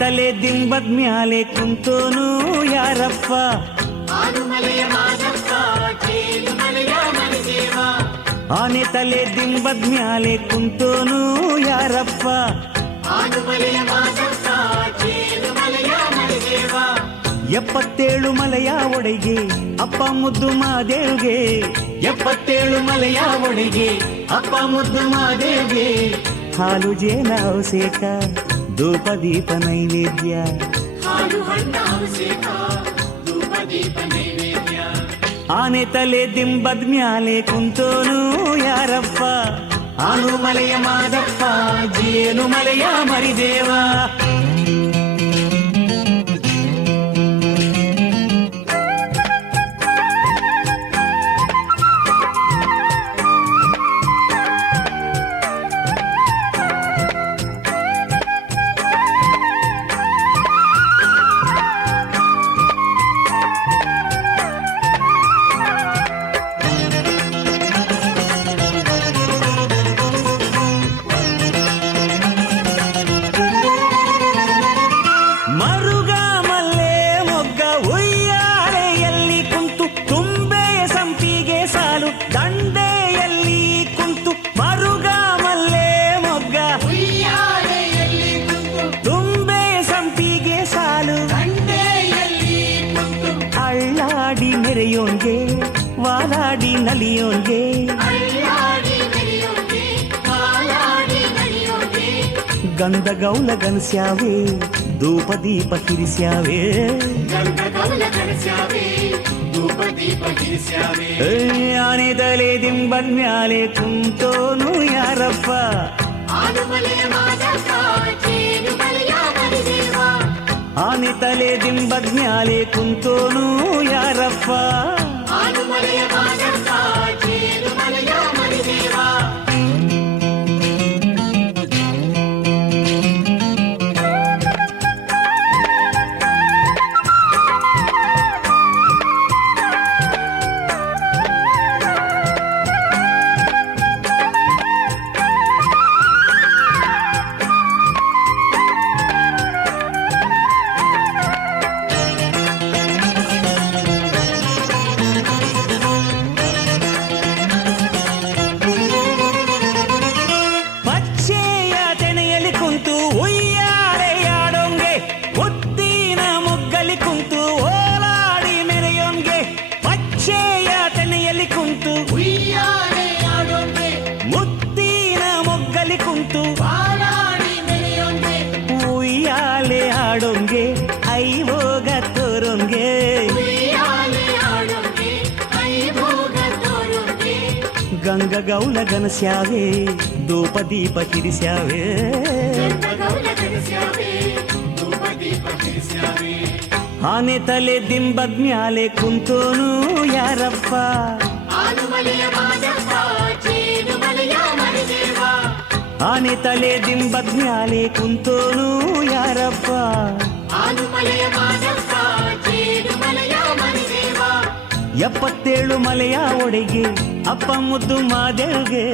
ತಲೆ ದಿಂಬದ್ ಮ್ಯಾಲೆ ಕುಂತೋನು ಯಾರಪ್ಪ? ಆನೆ ತಲೆ ದಿಂಬದ್ ಮ್ಯಾಲೆ ಕುಂತೋನು ಯಾರಪ್ಪ? 77 ಮಲೆಯ ಒಡೆಗೆ ಅಪ್ಪ ಮುದ್ದು ಮಾದೇವ್ಗೆ, 77 ಮಲೆಯ ಒಡೆಗೆ ಅಪ್ಪ ಮುದ್ದು ಮಾದೇವ್ಗೆ. ಹಾಲು ಜೇನ ಅಭಿಷೇಕ ಧೂಪ ದೀಪ ನೈವೇದ್ಯ, ಆನೆ ತಲೆ ದಿಂಬದ್ ಮ್ಯಾಲೆ ಕುಂತೋನು ಯಾರಪ್ಪ? ಆನುಮಲೆಯ ಮಾದಪ್ಪ ಜೇನು ಮಲೆಯ ಮರಿದೇವ. ಮೆರೆಯೋನ್ಗೆ ವಾಲಾಡಿ ನಲಿಯೋನ್ಗೆ, ಗಂಧ ಗೌಲ ಗನಸ್ಯಾವೆ ಧೂಪ ದೀಪ ಹಿರಿಸ್ಯಾವೆ. ಆನೆ ತಲೆ ದಿಂಬದ್ ಮ್ಯಾಲೆ ಕುಂತೋನು ಯಾರಪ್ಪ? ಆನೆ ತಲೆ ದಿಂಬದ್ ಮ್ಯಾಲೆ ಕುಂತೋನು ಯಾರಪ್ಪ? ಉಯ್ಯಾಲೆ ಆಡೋಂಗೆ ಐವೋಗ ತೋರೋಂಗೆ, ಗಂಗ ಗೌಲ ಗನಸ್ಯಾವೆ ಧೂಪ ದೀಪ ಹಿರಿಸ್ಯಾವೆ. ಆನೆ ತಲೆ ದಿಂಬದ್ ಮ್ಯಾಲೆ ಕುಂತೋನು ಯಾರಪ್ಪ? ಆನೆ ತಲೆ ದಿಂಬದ್ ಮ್ಯಾಲೆ ಕುಂತೋನು ಯಾರಪ್ಪ? 77 ಮಲೆಯ ಒಡೆಗೆ ಅಪ್ಪ ಮುದ್ದು ಮಾದೇವ್ಗೆ,